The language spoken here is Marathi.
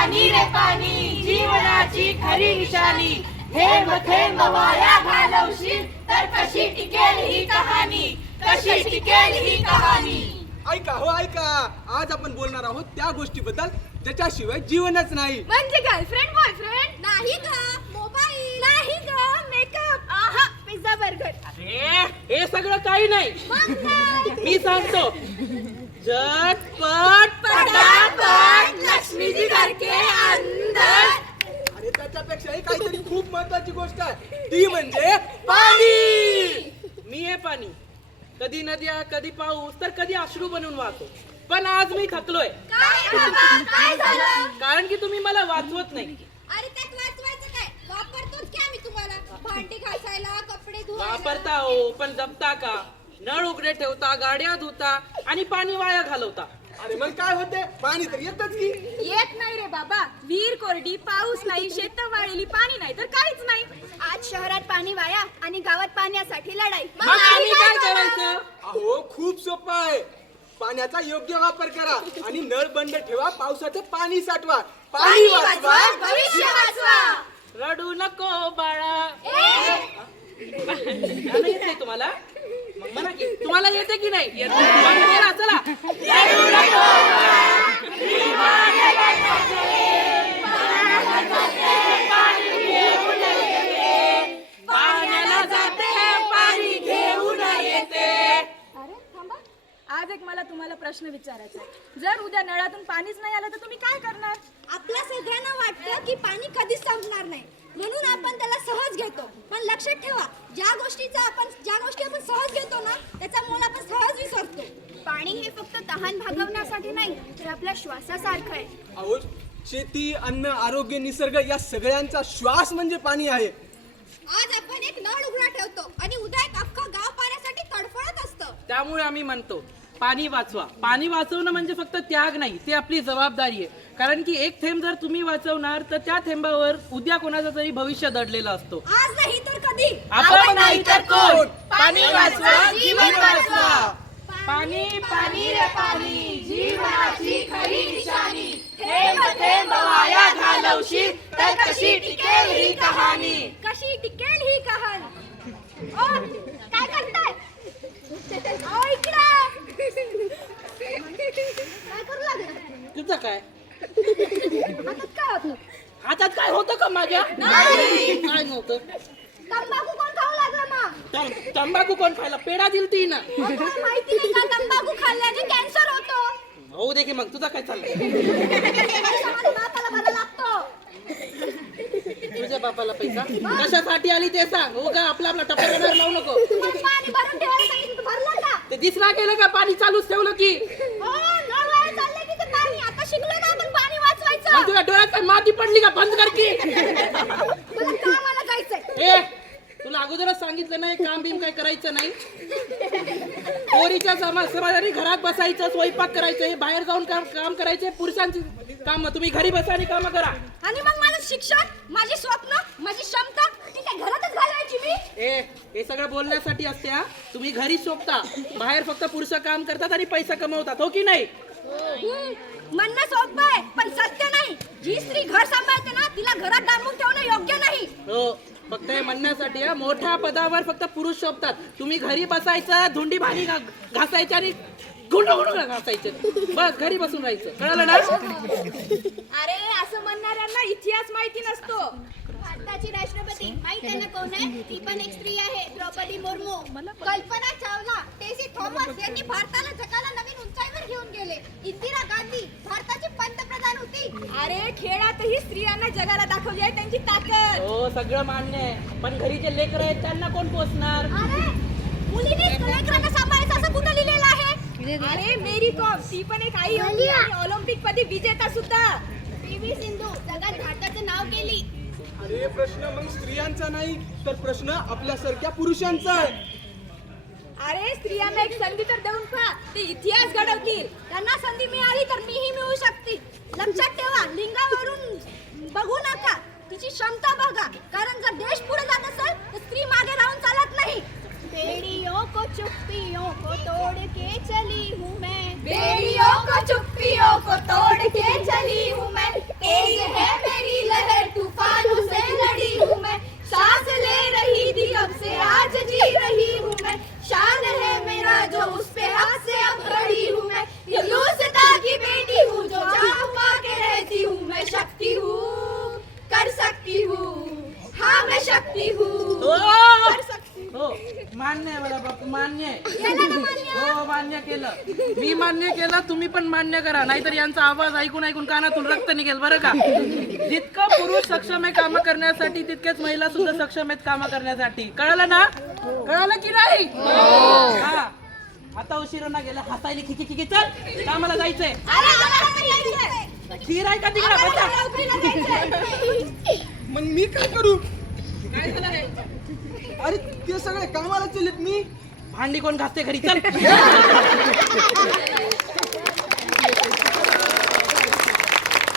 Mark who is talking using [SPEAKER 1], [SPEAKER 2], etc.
[SPEAKER 1] पाणी रे पाणी जीवनाची खरी निशाणी. थेंब थेंब वाया घालवशील तर कशी टिकेल ही कहाणी? कशी टिकेल ही कहाणी?
[SPEAKER 2] ऐका हो ऐका. आज आपण बोलणार आहोत त्या गोष्टीबद्दल ज्याच्याशिवाय जीवनच नाही.
[SPEAKER 3] म्हणजे गर्लफ्रेंड बॉयफ्रेंड नाही ग. मोबाईल नाही ग. मेकअप आहा पिझ्झा बर्गर
[SPEAKER 4] अरे हे सगळं काही नाही.
[SPEAKER 3] मग काय?
[SPEAKER 4] मी सांगतो. झटपट
[SPEAKER 1] पटापट लक्ष्मी जी घर के अंदर.
[SPEAKER 2] आणि त्याच्यापेक्षाही काहीतरी खूप महत्वाची गोष्ट आहे. ती म्हणजे पाणी.
[SPEAKER 4] मी हे पाणी. कधी नद्या कधी पाऊस तर कधी अश्रू बनवून वाहतो. पण आज मी थकलोय.
[SPEAKER 3] काय रे बाबा काय झालं?
[SPEAKER 4] कारण की तुम्ही मला वाचवत नाही.
[SPEAKER 3] अरे त्यात वाचवायचं काय? वापरतोच की आम्ही तुम्हाला? भांडी घासायला कपडे धुवायला?
[SPEAKER 4] वापरता हो पण जपता का? नळ उघडे ठेवता गाड्या धुता आणि पाणी वाया घालवता.
[SPEAKER 2] अरे मग काय होते पाणी तर येतच की.
[SPEAKER 3] येत नाही रे बाबा. विहीर कोरडी पाऊस नाही शेत वाळलेली पाणी नाही तर काहीच नाही. आज शहरात पाणी वाया आणि गावात पाण्यासाठी लढाई.
[SPEAKER 4] मग आम्ही काय करायचं?
[SPEAKER 2] अहो खूप सोपं आहे. पाण्याचा योग्य वापर करा आणि नळ बंद ठेवा पावसाचं पाणी साठवा. पाणी वाचवा.
[SPEAKER 3] भविष्य वाचवा.
[SPEAKER 4] रडू नको बाळा. गाणं येत नाही तुम्हाला? म्हणा की तुम्हाला येते की नाही? चला पाण्याला जाते पाणी घेऊन येते
[SPEAKER 3] अरे थांबा आज एक मला तुम्हाला प्रश्न विचारायचा आहे. जर उद्या नळातून पाणीच नाही आलं तर तुम्ही काय करणार?
[SPEAKER 5] आपल्या सगळ्यांना वाटतं की पाणी कधीच संपणार नाही. म्हणून आपण त्याला सहज घेतो. पण लक्षात ठेवा ज्या गोष्टीचा आपण ज्या गोष्टी आपण सहज घेतो ना त्याचा मोल आपण सहज विसरतो
[SPEAKER 3] पाणी हे फक्त तहान भागवण्यासाठी नाही तर आपल्या श्वासासारखं आहे.
[SPEAKER 2] अहो शेती अन्न आरोग्य निसर्ग या सगळ्यांचा श्वास म्हणजे पाणी आहे.
[SPEAKER 5] आज आपण एक नळ उघडा ठेवतो आणि उद्या एक अख्खं गाव पाण्यासाठी तडफडत असतं.
[SPEAKER 4] त्यामुळे आम्ही म्हणतो पाणी वाचवा. पाणी वाचवणं म्हणजे फक्त त्याग नाही ते आपली जबाबदारी आहे. कारण की एक थेंब जर तुम्ही वाचवणार तर त्या थेंबावर उद्या कोणाचं तरी भविष्य दडलेलं असतो.
[SPEAKER 5] आज नाही तर कधी?
[SPEAKER 4] आपण नाही तर कोण?
[SPEAKER 1] पाणी वाचवा जीवन वाचवा.
[SPEAKER 4] पाणी
[SPEAKER 1] पाणी रे पाणी जीवनाची खरी निशाणी. थेंब थेंब वाया घालवशील तर कशी टिकेल ही कहाणी?
[SPEAKER 5] कशी टिकेल ही कहाणी? ओ काय करताय? ओ इकडे. काय करू लागला?
[SPEAKER 4] तुझं काय?
[SPEAKER 5] हातात काय होतं?
[SPEAKER 4] हातात काय होतं का माझ्या? काय नव्हतं?
[SPEAKER 5] तंबाखू कोण खाऊ लागलं मग?
[SPEAKER 4] तंबाखू कोण खायला? पेढा दिलती ना.
[SPEAKER 5] माहिती नाही. खाल्ल्याने कॅन्सर होतो.
[SPEAKER 4] होऊ दे की मग. तुझं काय चाललंय?
[SPEAKER 5] पैसा माझ्या बापाला बरा लागतो.
[SPEAKER 4] तुझ्या बापाला पैसा? कशासाठी आली ते सांग. हो का? आपला आपला टप्पा लावू नको.
[SPEAKER 5] तुम्हाला पाणी भरून ठेवायला सांगितलं भरलं का?
[SPEAKER 4] ते दिसला केलं का? पाणी चालूच ठेवलं की.
[SPEAKER 5] हो नळ वाया चाललंय की ते पाणी. आता शिकलो ना आपण पाणी
[SPEAKER 4] मग
[SPEAKER 5] वाचवायचं
[SPEAKER 4] तुझ्या डोळ्यात काय माती पडली का? बंद कर की.
[SPEAKER 5] मला कामाला जायचंय.
[SPEAKER 4] ए अगोदरच सांगितलं नाही काम बिम काय करायचं नाही. पोरीच्या समा समाजाने घरात बसायचं स्वयंपाक करायचं हे बाहेर जाऊन काम काम करायचे पुरुषांची काम. तुम्ही घरी बसा आणि काम करा.
[SPEAKER 5] आणि मग माझं शिक्षण माझी स्वप्न माझी क्षमता ती काय घरातच घालवायची मी?
[SPEAKER 4] ए हे सगळं बोलण्यासाठी असते हा. तुम्ही घरी शोभता बाहेर फक्त पुरुष काम करतात आणि पैसा कमवतात हो की नाही?
[SPEAKER 5] म्हणणं सोपं आहे पण सत्य नाही. जी स्त्री घर सांभाळते ना तिला घरात डांबून ठेवणं योग्य नाही.
[SPEAKER 4] हो. फक्त हे म्हणण्यासाठी हा, मोठ्या पदावर फक्त पुरुष शोभतात. तुम्ही घरी बसायचं धुंडी भांडी घा- घासायची आणि गुंड गुंड घासायचे. बस घरी बसून राहायचं. कळलं ना?
[SPEAKER 3] अरे असं म्हणणाऱ्यांना इतिहास माहिती नसतो.
[SPEAKER 5] भारताची राष्ट्रपती. माहीत आहे ना कोण आहे? ती पण एक स्त्री आहे द्रौपदी मुर्मू. कल्पना चावला टेसी थॉमस यांनी भारताला जगाला नवीन उंचाईवर घेऊन गेले. इंदिरा गांधी भारताची पंतप्रधान होती.
[SPEAKER 3] अरे खेळातही स्त्रियांना जगाला दाखवली आहे त्यांची ताकद.
[SPEAKER 4] हो सगळं मान्य आहे. पण घरी जे लेकर आहेत त्यांना कोण पोचणार
[SPEAKER 5] अरे मुलीने लेकरांना सांभाळायचं असं कुठं लिहिलेलं आहे?
[SPEAKER 3] अरे मेरी कॉम ती पण एक आई होती आणि ऑलिम्पिक पदी विजेता सुद्धा.
[SPEAKER 5] पीव्ही सिंधू जगात भारताचं नाव केली.
[SPEAKER 2] अरे प्रश्न मग स्त्रियांचा नाही तर प्रश्न आपल्यासारख्या पुरुषांचा आहे.
[SPEAKER 3] अरे स्त्रियांना एक संधी तर देऊन पहा ते इतिहास घडवतील.
[SPEAKER 5] त्यांना संधी मिळाली तर मीही मिळू शकते. लक्षात ठेवा लिंगावरून बघू नका. तिची क्षमता बघा. कारण जर देश पुढे जात असेल तर स्त्री मागे राहून चालत मान्य आहे बरं बापू मान्य आहे. हो,
[SPEAKER 3] हो मान्य केलं.
[SPEAKER 4] मी मान्य केलं तुम्ही पण मान्य करा. नाहीतर यांचा आवाज ऐकून ऐकून कानातून रक्त निघेल बरं का? जितकं पुरुष सक्षम आहे कामं करण्यासाठी तितकेच महिला सुद्धा सक्षम आहेत कामं करण्यासाठी. कळलं ना? कळलं की नाही? हा. आता उशीर ना गेला हसायला खिकी खिकी चल कामाला जायचंय. आहे का तिकडे
[SPEAKER 2] मग मी काय करू? अरे ते सगळे कामाला चलेत मी.
[SPEAKER 4] भांडी कोण घासते घरी? चल.